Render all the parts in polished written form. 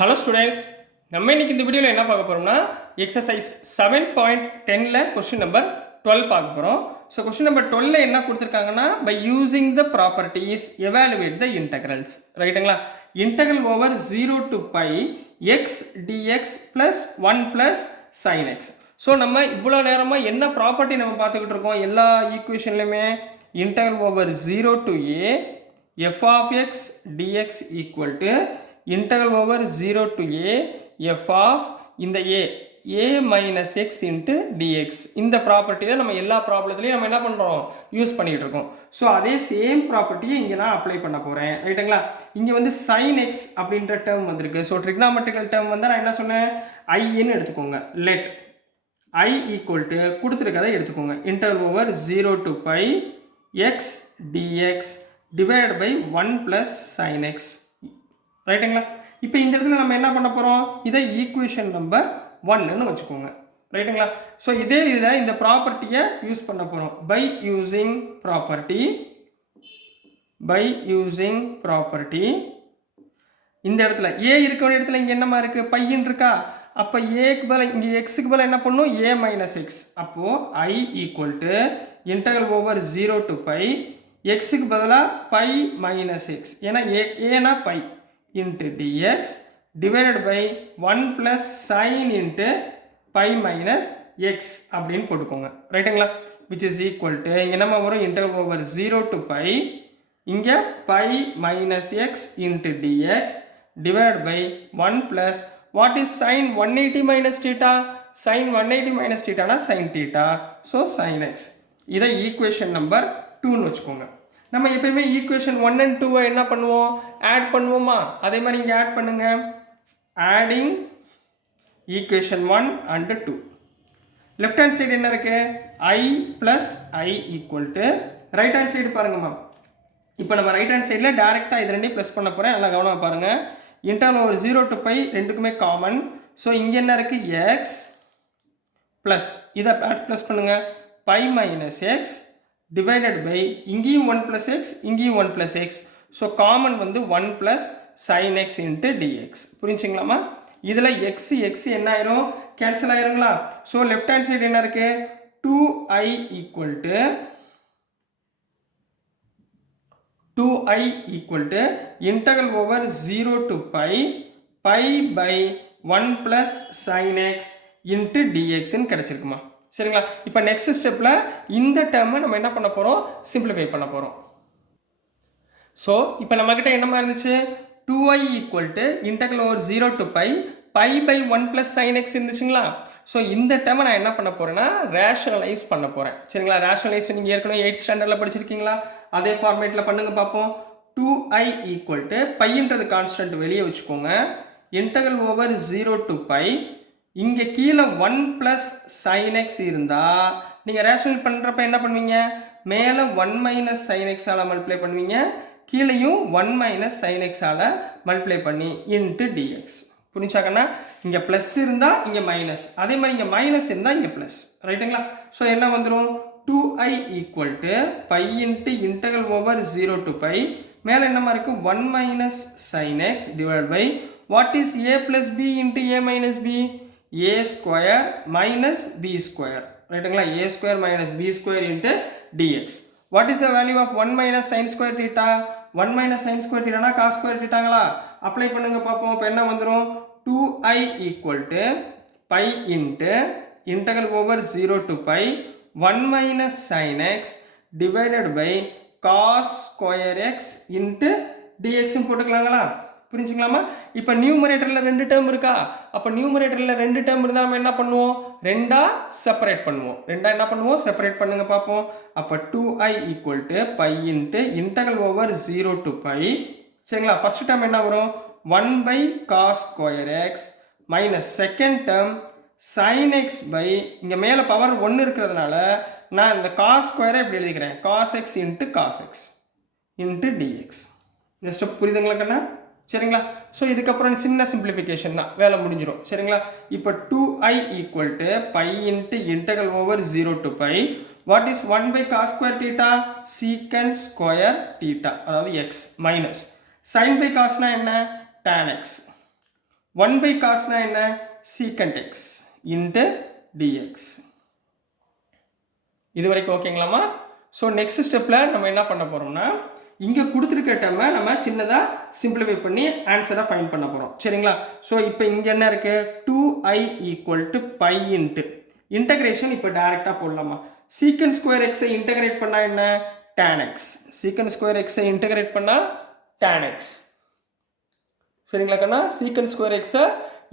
Hello students, நம்ம இன்னைக்கு இந்த வீடியோவில் என்ன பார்க்க போகிறோம்னா எக்ஸசைஸ் 7.10ல் கொஸ்டின் நம்பர் 12 பார்க்க போகிறோம். ஸோ கொஸ்டின் நம்பர் 12ல் என்ன கொடுத்துருக்காங்கன்னா, by using the properties evaluate the integrals. ரைட்டுங்களா? Integral over 0 to pi x dx plus 1 plus sine x. So நம்ம இவ்வளோ நேரமாக என்ன ப்ராப்பர்ட்டி நம்ம பார்த்துக்கிட்டு இருக்கோம்? எல்லா ஈக்குவேஷன்லையுமே integral over 0 to a f of x dx equal to integral over 0 to a f of இந்த a minus x into dx. இந்த ப்ராப்பர்ட்டி தான் நம்ம எல்லா ப்ராப்ளத்துலையும் நம்ம என்ன பண்ணுறோம், யூஸ் பண்ணிகிட்டு இருக்கோம். ஸோ அதே சேம் ப்ராப்பர்ட்டியை இங்கே நான் அப்ளை பண்ண போகிறேன். ரைட்டுங்களா? இங்கே வந்து sin x அப்படின்ற டேர்ம் வந்திருக்கு. ஸோ ட்ரிக்னாமெட்ரிக்கல் டேர்ம் வந்து நான் என்ன சொன்னேன், ஐன்னு எடுத்துக்கோங்க. லெட் i equal to கொடுத்துருக்கதை எடுத்துக்கோங்க. Interval over 0 to pi x dx divided by 1 plus sin x. ரைட்டுங்களா? இப்போ இந்த இடத்துல நம்ம என்ன பண்ண போகிறோம், இதை ஈக்குவேஷன் நம்பர் 1ன்னு வச்சுக்கோங்க. ரைட்டுங்களா? ஸோ இதே இதில் இந்த ப்ராப்பர்ட்டியை யூஸ் பண்ண போகிறோம். பை யூஸிங் ப்ராப்பர்ட்டி இந்த இடத்துல ஏ இருக்க வேண்டிய இடத்துல இங்கே என்னமா இருக்குது, பையன் இருக்கா? அப்போ ஏக்கு பதில் இங்கே எக்ஸுக்கு பதில் என்ன பண்ணும், a மைனஸ் எக்ஸ். அப்போது i equal to integral over 0 to pi எக்ஸுக்கு பதிலாக பை மைனஸ் எக்ஸ், ஏன்னா ஏனா by into dx divided by 1 plus sin into pi minus x அப்படின்னு போட்டுக்கோங்க. ரைட்டுங்களா? which is equal to இங்கே நம்ம வரும் integral over 0 to pi இங்கே pi minus x into dx divided by 1 plus what is sin 180 minus theta? sin 180 minus theta na sin theta. so sin x. இதை equation number 2ன்னு வச்சுக்கோங்க. நம்ம எப்பயுமே equation 1 and 2 என்ன பண்ணுவோம், ஆட் பண்ணுவோமா? அதே மாதிரி இங்கே ஆட் பண்ணுங்க. Adding equation 1 and 2. Left hand side என்ன இருக்கு, i plus i equal to right hand side பாருங்கம்மா. இப்போ நம்ம ரைட் ஹேண்ட் சைடில் டேரெக்டாக இது ரெண்டையும் ப்ளஸ் பண்ண போகிறேன். நல்லா கவனமாக பாருங்கள். இன்டர்வல் ஓவர் 0 to pi ரெண்டுக்குமே காமன். ஸோ இங்கே என்ன இருக்குது, எக்ஸ் ப்ளஸ் இதை ப்ளஸ் பண்ணுங்கள், pi minus x divided by இங்கேயும் 1 plus x இங்கேயும் 1 plus x. ஸோ காமன் வந்து 1 plus sin x into dx. புரிஞ்சுங்களாமா? இதில் x என்ன ஆயிரும், கேன்சல் ஆயிருங்களா? ஸோ லெஃப்ட் ஹேண்ட் சைடு என்ன இருக்கு, 2i equal to integral over 0 to pi by 1 plus sin x into dx ன்னு கிடைச்சிருக்குமா? சரிங்களா? இப்போ நெக்ஸ்ட் ஸ்டெப்பில் இந்த டேர்மை நம்ம என்ன பண்ண போகிறோம், சிம்பிளிஃபை பண்ண போகிறோம். ஸோ இப்போ நம்மக்கிட்ட என்னமா இருந்துச்சு, 2i equal to integral over 0 to pi pi by 1 plus sine x இருந்துச்சுங்களா? ஸோ இந்த டேர்மை நான் என்ன பண்ண போகிறேன்னா ரேஷனலைஸ் பண்ண போகிறேன். சரிங்களா? ரேஷனலைஸ் நீங்கள் ஏற்கனவே 8th ஸ்டாண்டர்டில் படிச்சிருக்கீங்களா? அதே ஃபார்மேட்டில் பண்ணுங்க பார்ப்போம். 2i ஈக்குவல் டு பையன்றது கான்ஸ்டன்ட் வெளியே வச்சுக்கோங்க. இன்டெக்ரல் ஓவர் 0 to pi இங்கே கீழே 1 ப்ளஸ் சைன் எக்ஸ் இருந்தால் நீங்கள் ரேஷனல் பண்ணுறப்ப என்ன பண்ணுவீங்க, மேலே 1 மைனஸ் சைன் எக்ஸால் மல்டிப்ளை பண்ணுவீங்க, கீழேயும் 1 மைனஸ் சைன் எக்ஸால் மல்டிப்ளை பண்ணி இன்ட்டு டிஎக்ஸ். புரிஞ்சாக்கன்னா இங்கே ப்ளஸ் இருந்தால் இங்கே மைனஸ், அதே மாதிரி இங்கே மைனஸ் இருந்தால் இங்கே ப்ளஸ். ரைட்டுங்களா? ஸோ என்ன வந்துடும், 2i equal to pi into integral over 0 to pi மேலே என்னமா இருக்குது, 1 minus sine x divide by what is a plus b into a minus b, a square minus b square. ரைட்டுங்களா? a square minus b square into dx. what is the value of 1 minus sin square theta? 1 minus sin square theta na cos square thetaங்களா? Apply பண்ணுங்க பார்ப்போம். இப்போ என்ன வந்துரும், 2i equal to pi into integral over 0 to pi 1 minus sin x divided by cos square x into dx போட்டுக்கலாங்களா? புரிஞ்சுக்கலாமா? இப்போ நியூமரேட்டரில் 2 term இருக்கா? அப்போ நியூமரேட்டரில் 2 டேர்ம் இருந்தால் நம்ம என்ன பண்ணுவோம், ரெண்டாக செப்பரேட் பண்ணுவோம். என்ன பண்ணுவோம், செப்பரேட் பண்ணுங்க பார்ப்போம். அப்போ 2i equal to pi into integral over 0 to pi. சரிங்களா? ஃபர்ஸ்ட் டேர்ம் என்ன வரும், 1 by cos square x minus second term sine x by இங்கே மேலே பவர் 1 இருக்கிறதுனால நான் இந்த காஸ் ஸ்கொயரை இப்படி எழுதிக்கிறேன், cos x into cos x into dx. இந்த ஸ்டெப் புரியுதுங்களா கண்ணா? சரிங்களா? ஸோ இதுக்கப்புறம் சின்ன சிம்பிளிஃபிகேஷன் தான், வேலை முடிஞ்சிடும். சரிங்களா? இப்போ 2i equal to pi into integral over 0 to pi what is 1 by cos square theta, secant square theta, அதாவது எக்ஸ் மைனஸ் சைன் பை காஸ்னா என்ன, tan x 1 by cosனா என்ன secant x into dx. இது வரைக்கும் ஓகேங்களாமா? ஸோ நெக்ஸ்ட் ஸ்டெப்பில் நம்ம என்ன பண்ண போகிறோம்னா இங்கே கொடுத்துருக்க டேர்மை நம்ம சின்னதாக சிம்பிளிஃபை பண்ணி ஆன்சரை ஃபைண்ட் பண்ண போகிறோம் சரிங்களா? ஸோ இப்போ இங்கே என்ன இருக்குது 2i = பை இன்ட்டு இன்டகிரேஷன் இப்போ டைரெக்டாக போடலாமா? சீக்கன் ஸ்கொயர் எக்ஸை இன்டகிரேட் பண்ணால் என்ன tan x. சீக்கன் ஸ்கொயர் எக்ஸை இன்டகிரேட் பண்ணால் tan x சரிங்களா கண்ணா? சீக்கன் ஸ்கொயர் எக்ஸை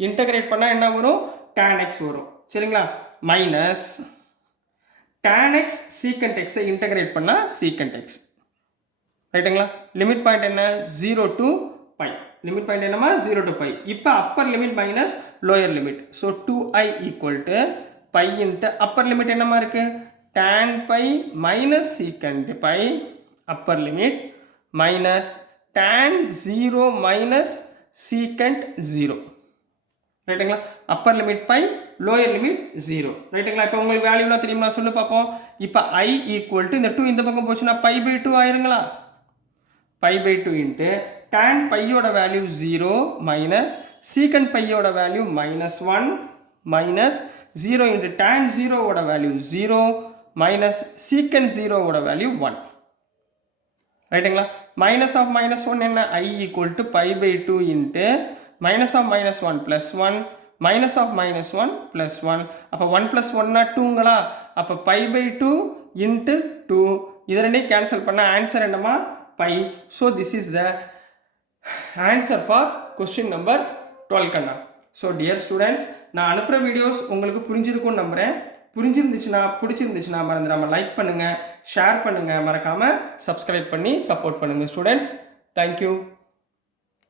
இன்டகிரேட் பண்ணால் என்ன வரும் tan x வரும் சரிங்களா? Minus tan x secant x integrate பண்ணால் secant x ரைட்டுங்களா? லிமிட் பாயிண்ட் என்ன 0 to பை. லிமிட் பாயிண்ட் என்னமா 0 to பை. இப்போ upper limit minus lower limit. So 2i = pi into upper limit என்னமா இருக்கு tan pi minus secant pi upper limit minus tan 0 minus secant 0 ரைட்டுங்களா? Upper limit pi lower limit 0 ரைட்டுங்களா? இப்போ உங்களுக்கு வேல்யூலாம் தெரியுமா சொல்லு பார்ப்போம். இப்போ i = இந்த 2 இந்த பக்கம் போச்சுன்னா π/2 ஆயிருங்களா? π/2 இன்ட்டு tan பையோட வேல்யூ 0 மைனஸ் secant பையோட வேல்யூ -1 மைனஸ் 0 இன்ட்டு tan 0 ஓட வேல்யூ 0 மைனஸ் secant 0 ஓட வேல்யூ 1 ரைட்டுங்களா? மைனஸ் ஆஃப் -1 என்ன i = π/2 into minus of -1 plus 1 minus of -1 plus 1 அப்போ 1 plus 1 2ங்களா? அப்போ π/2 into 2 இது ரெண்டையும் கேன்சல் பண்ண ஆன்சர் என்னமா pi. So this is the answer for question number 12 கண்ணா. ஸோ டியர் ஸ்டூடெண்ட்ஸ் நான் அனுப்புகிற வீடியோஸ் உங்களுக்கு புரிஞ்சிருக்கும்னு நம்புகிறேன். புரிஞ்சிருந்துச்சுன்னா பிடிச்சிருந்துச்சுன்னா மறந்துடாமல் லைக் பண்ணுங்கள், ஷேர் பண்ணுங்கள், மறக்காமல் சப்ஸ்கிரைப் பண்ணி சப்போர்ட் பண்ணுங்கள் ஸ்டூடெண்ட்ஸ். தேங்க்யூ.